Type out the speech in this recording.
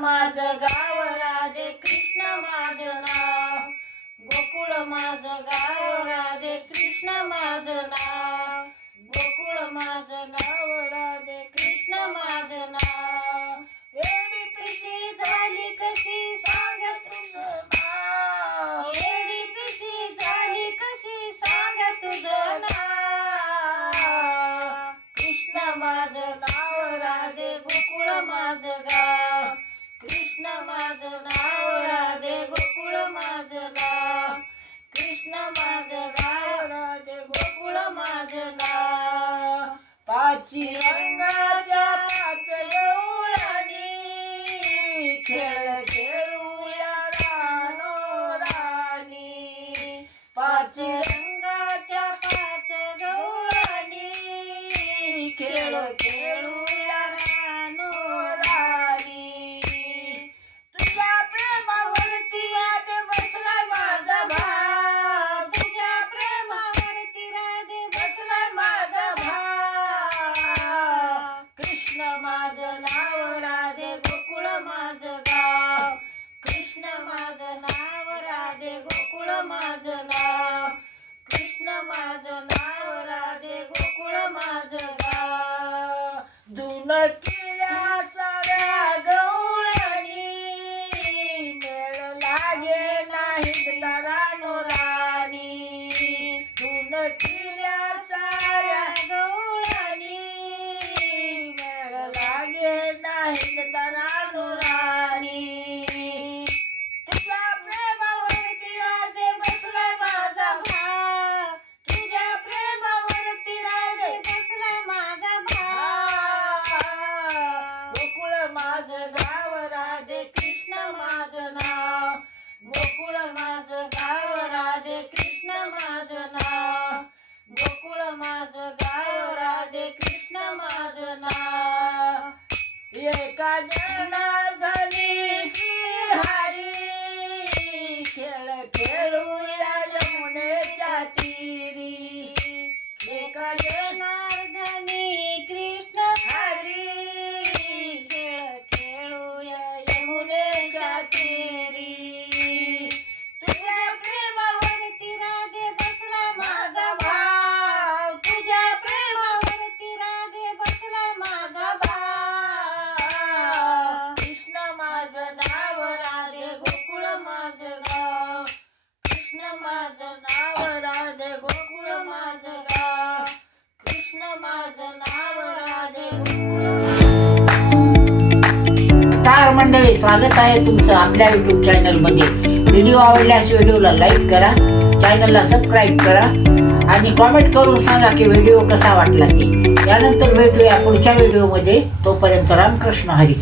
माझं गाव राधे कृष्ण माझं नाव. गोकुळ माझं गाव राधे कृष्ण माझं नाव. माझं नाव राधे गोकुळ माझं गाव. कृष्ण माझं नाव राधे गोकुळ माझं गाव. कृष्ण माझं गाव राधे गोकुळ माझं गाव. पाची रंगाच्या पाच खेळ खेळ राधे गोकुळ माझं नाव. कृष्ण माझं नाव राधे गोकुळ माझं गाव धुन किल्या साऱ्या गवळणी. मेळ लागे नाही रानो राणी धुन केल्या गोकुळ माझं गाव राधे कृष्ण माझं नाव. गोकुळ माझं गाव राधे कृष्ण माझं नाव. एका जनार्दनी हरी खेळ खेळूया यमुनेच्या तीरी. एका जनार्दनी कृष्ण हरी खेळ खेळूया यमुनेच्या तीरी. नमस्कार मंडळी स्वागत आहे तुमचं आपल्या युट्यूब चॅनलमध्ये व्हिडिओ आवडल्यास व्हिडिओला लाईक करा चॅनलला सबस्क्राईब करा आणि कॉमेंट करून सांगा की व्हिडिओ कसा वाटला ते. यानंतर भेटूया पुढच्या व्हिडिओमध्ये तोपर्यंत रामकृष्ण हरी.